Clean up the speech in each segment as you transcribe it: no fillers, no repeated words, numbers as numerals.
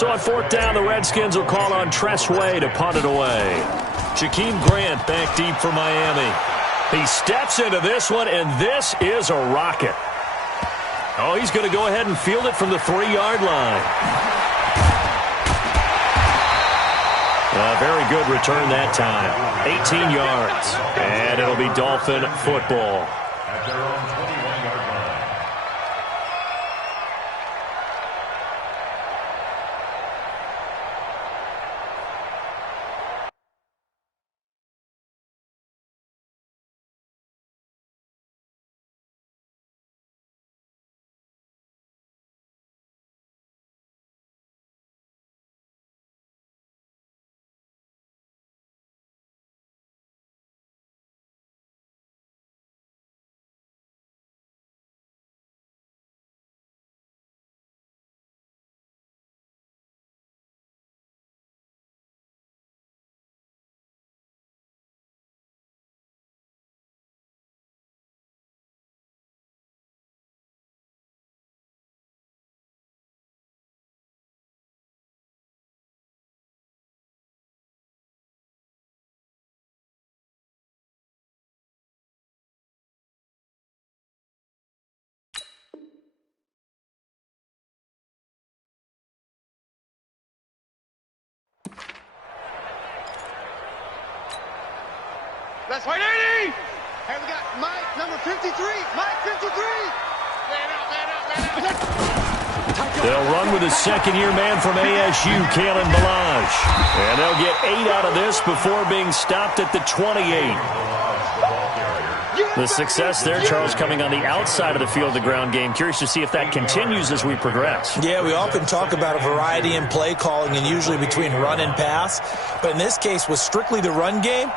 So on fourth down, the Redskins will call on Tress Way to punt it away. Jakeem Grant back deep for Miami. He steps into this one, and this is a rocket. Oh, he's going to go ahead and field it from the 3-yard line. A very good return that time. 18 yards. And it'll be Dolphin football. At their own 21-yard line. That's 180! Hey, we got Mike, number 53. Mike, 53. Man up. They'll run with a second-year man from ASU, Kalen Ballage. And they'll get 8 out of this before being stopped at the 28. The success there, Charles, coming on the outside of the field, the ground game. Curious to see if that continues as we progress. Yeah, we often talk about a variety in play calling and usually between run and pass. But in this case, with strictly the run game,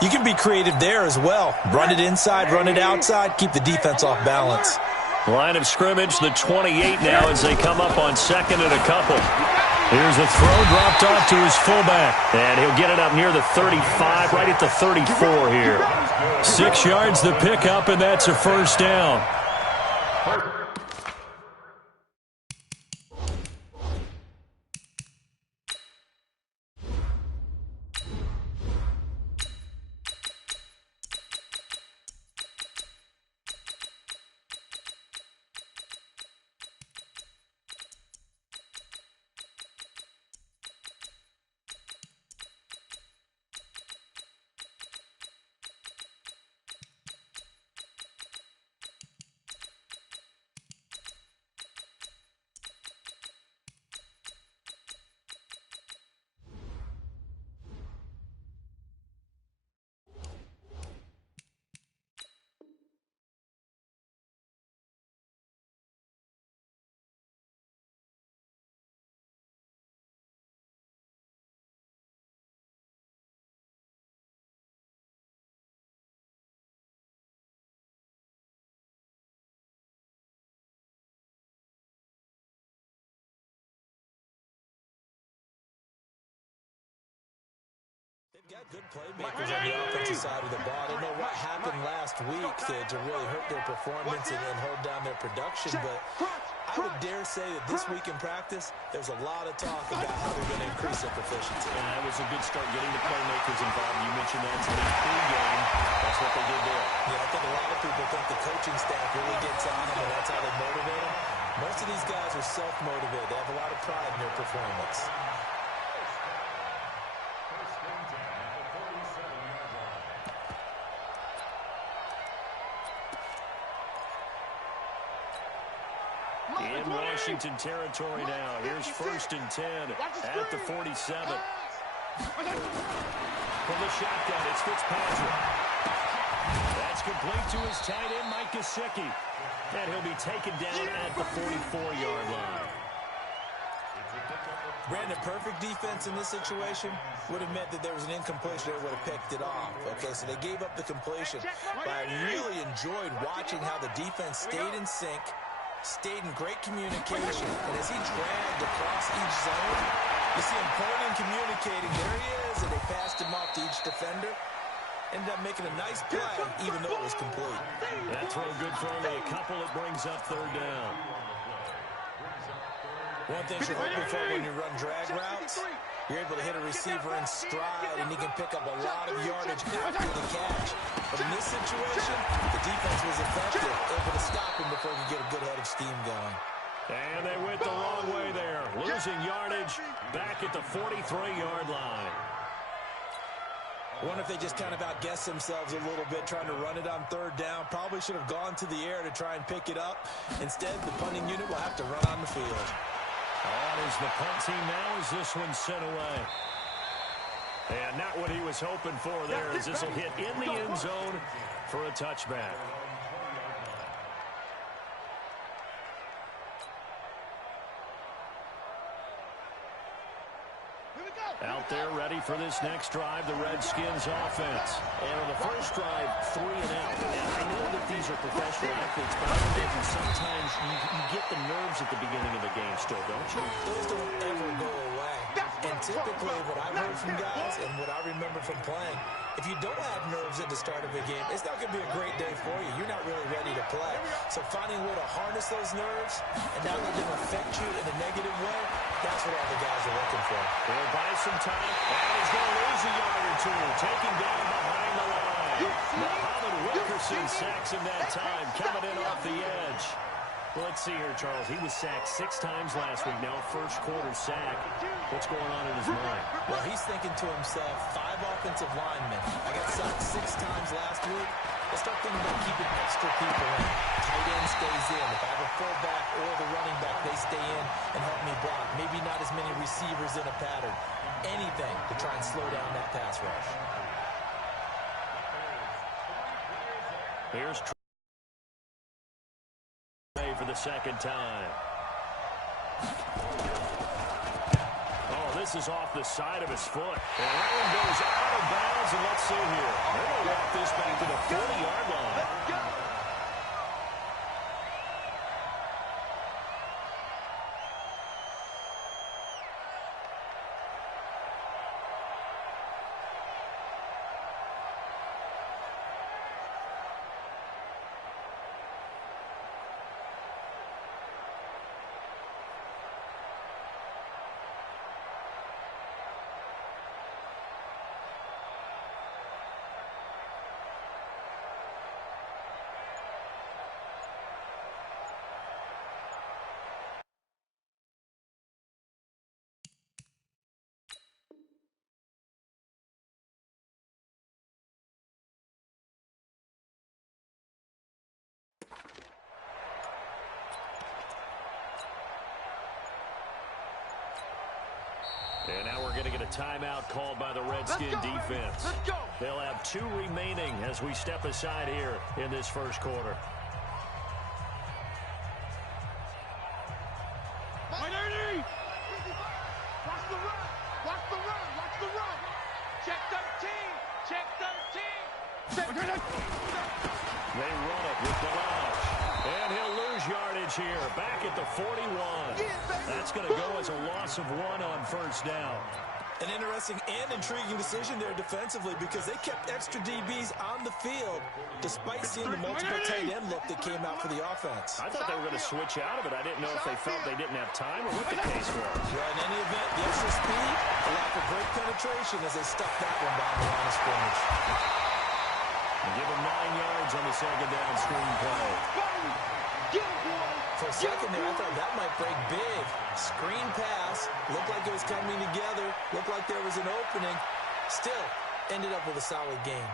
you can be creative there as well. Run it inside, run it outside, keep the defense off balance. Line of scrimmage, the 28 now as they come up on second and a couple. Here's the throw dropped off to his fullback. And he'll get it up near the 35, right at the 34 here. 6 yards the pickup, and that's a first down. Got good playmakers on the offensive side of the ball. I don't know what happened last week to really hurt their performance and hold down their production, but I would dare say that this week in practice, there's a lot of talk about how they're going to increase their proficiency. And that was a good start, getting the playmakers involved. You mentioned that to the pregame. That's what they did there. Yeah, I think a lot of people think the coaching staff really gets on them, and that's how they motivate them. Most of these guys are self-motivated. They have a lot of pride in their performance. In Washington territory now. Here's 1st and 10 at the 47. From the shotgun, it's Fitzpatrick. That's complete to his tight end, Mike Gesicki. And he'll be taken down at the 44-yard line. Brandon, perfect defense in this situation would have meant that there was an incompletion that would have picked it off. Okay, so they gave up the completion. But I really enjoyed watching how the defense stayed in sync, stayed in great communication, and as he dragged across each zone, you see him pointing and communicating. There he is, and they passed him off to each defender. Ended up making a nice play, even though it was complete. That throw good for only a couple. It brings up 3rd down. One thing you're hoping for when you run drag routes, you're able to hit a receiver in stride, and he can pick up a lot of yardage after the catch. But in this situation, the defense was effective, able to stop him before he could get a good head of steam going. And they went the wrong way there, losing yardage back at the 43-yard line. I wonder if they just kind of outguessed themselves a little bit trying to run it on third down. Probably should have gone to the air to try and pick it up. Instead, the punting unit will have to run on the field. On is the punt team now as this one's sent away. And not what he was hoping for there as this will hit in the end zone for a touchback. Out there ready for this next drive, the Redskins offense. And on the first drive, 3 and out. And I know that these are professional athletes, but I'm thinking sometimes you get the nerves at the beginning of a game still, don't you? Those don't ever go away. And typically what I've heard from guys and what I remember from playing, if you don't have nerves at the start of a game, it's not going to be a great day for you. You're not really ready to play. So finding a way to harness those nerves and not let them affect you in a negative way, that's what all the guys are looking for. He'll buy some time, and he's going to lose a yard or two. Taking down behind the line. Muhammad Wilkerson sacks him that time, coming in off the edge. Well, let's see here, Charles. He was sacked 6 times last week. Now first quarter sack. What's going on in his mind? Well, he's thinking to himself, 5 offensive linemen. I got sacked 6 times last week. Let's start thinking about keeping extra people in. Tight end stays in. If I have a fullback or the running back, they stay in and help me block. Maybe not as many receivers in a pattern. Anything to try and slow down that pass rush. Here's for the second time. Oh, this is off the side of his foot. And that one goes out of bounds, and let's see here. They're going to walk this back to the 40-yard line. And now we're going to get a timeout called by the Redskin defense. They'll have 2 remaining as we step aside here in this first quarter. Watch the run. Watch the run. Watch the run. Check 13. Check 13. They run it with Delage. And he'll lose yardage here. Back at the 41. That's going to go as a loss of 1 on first down. An interesting and intriguing decision there defensively because they kept extra DBs on the field despite seeing the multiple tight end look that came out for the offense. I thought they were going to switch out of it. I didn't know if they felt they didn't have time or what the case was. Yeah, in any event, the extra speed, the lack of great penetration as they stuffed that one behind the line of scrimmage. And give them 9 yards on the second down screen play. For a second there, I thought that might break big. Screen pass. Looked like it was coming together. Looked like there was an opening. Still, ended up with a solid game.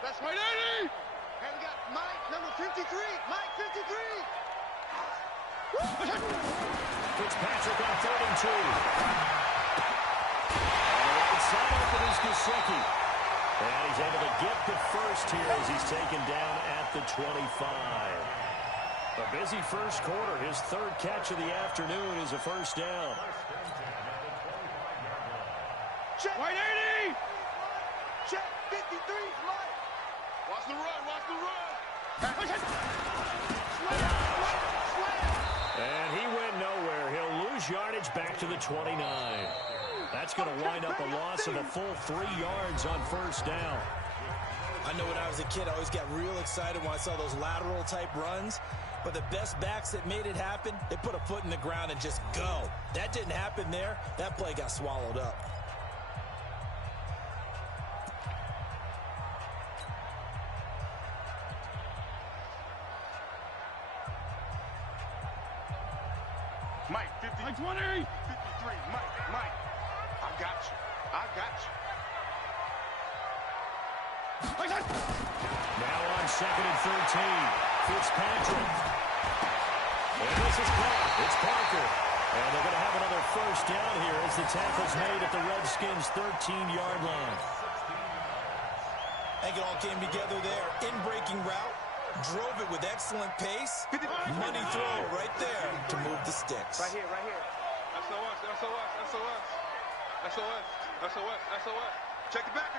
That's right, 80. And we got Mike, number 53. Mike, 53. Fitzpatrick on 3rd and 2. On the right side open is Gesicki. And he's able to get the first here as he's taken down at the 25. A busy first quarter. His 3rd catch of the afternoon is a first down. Check. White 80. Check 53. Mike. Watch the run. Watch the run. And he went nowhere. He'll lose yardage back to the 29. That's going to wind up a loss of a full 3 yards on first down. I know when I was a kid, I always got real excited when I saw those lateral-type runs. But the best backs that made it happen, they put a foot in the ground and just go. That didn't happen there. That play got swallowed up. Mike, 50. Mike, 20. 53. Mike. I got you. Now on 2nd and 13. Fitzpatrick. And this is caught. It's Parker. And they're going to have another first down here as the tackle's made at the Redskins' 13-yard line. I think it all came together there. In-breaking route. Drove it with excellent pace. Money throw right there to move the sticks. Right here. SOS. Check the backer.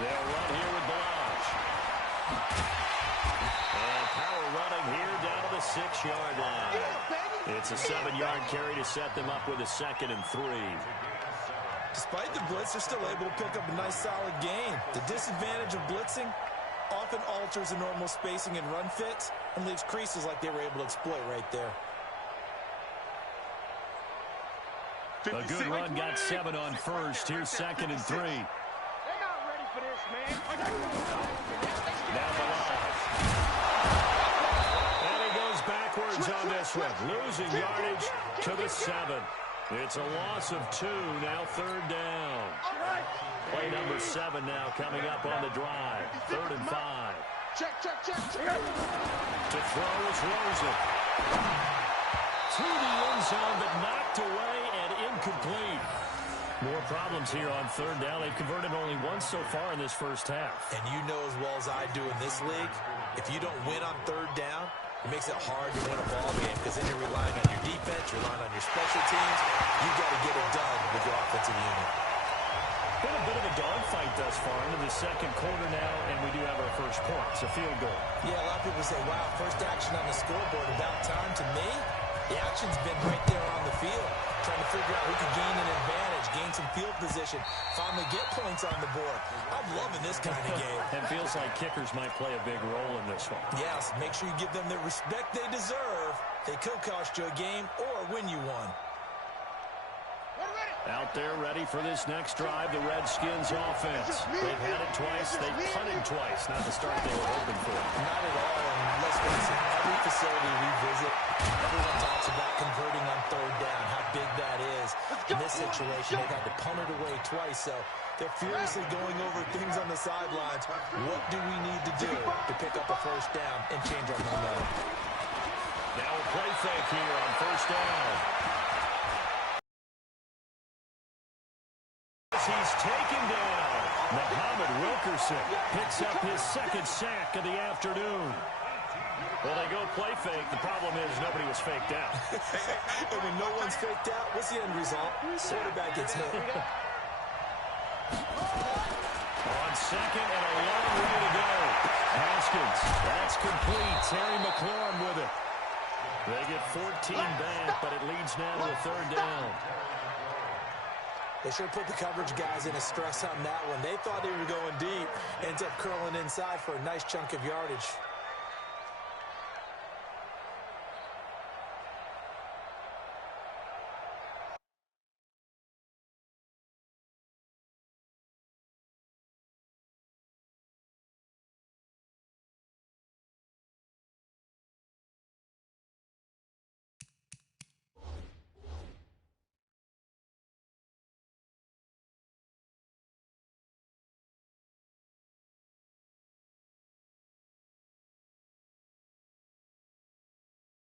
They'll run here with Balazs. And power running here down to the 6-yard line. It's a 7-yard carry to set them up with a 2nd and 3. Despite the blitz, they're still able to pick up a nice, solid gain. The disadvantage of blitzing often alters the normal spacing and run fits and leaves creases like they were able to exploit right there. A good run got 7 on first. Here's 2nd and 3. They're not ready for this, man. Now Balazs. And he goes backwards on this one. Losing yardage to the 7. It's a loss of 2. Now 3rd down. Play number 7 now coming up on the drive. 3rd and 5. Check. To throw is Rosen. To the end zone, but knocked away and incomplete. More problems here on 3rd down. They've converted only once so far in this first half. And you know as well as I do in this league, if you don't win on 3rd down, it makes it hard to win a ball game because then you're relying on your defense, relying on your special teams. You've got to get it done with your offensive unit. Been a bit of a dogfight thus far into the 2nd quarter now, and we do have our first point. It's a field goal. Yeah, a lot of people say, wow, first action on the scoreboard. About time. To me, the action's been right there on the field, trying to figure out who can gain an advantage, gain some field position, finally get points on the board. I'm loving this kind of game. And feels like kickers might play a big role in this one. Yes, make sure you give them the respect they deserve. They could cost you a game or win you one. Out there ready for this next drive, the Redskins offense. They've had it twice. They've punted twice. Not the start they were hoping for. Not at all. And let's face it, every facility we visit, everyone talks about converting on 3rd down, how big that is. In this situation, they've had to punt it away twice, so they're furiously going over things on the sidelines. What do we need to do to pick up a first down and change our momentum? Now a play fake here on 1st down. He's taken down. Muhammad Wilkerson picks up his 2nd sack of the afternoon. Well, they go play fake. The problem is nobody was faked out. And when no one's faked out, what's the end result? Quarterback gets hit. On 2nd and a long way to go. Haskins, that's complete. Terry McLaurin with it. They get 14 back, but it leads now to a 3rd down. They sure put the coverage guys in a stress on that one. They thought they were going deep. Ends up curling inside for a nice chunk of yardage.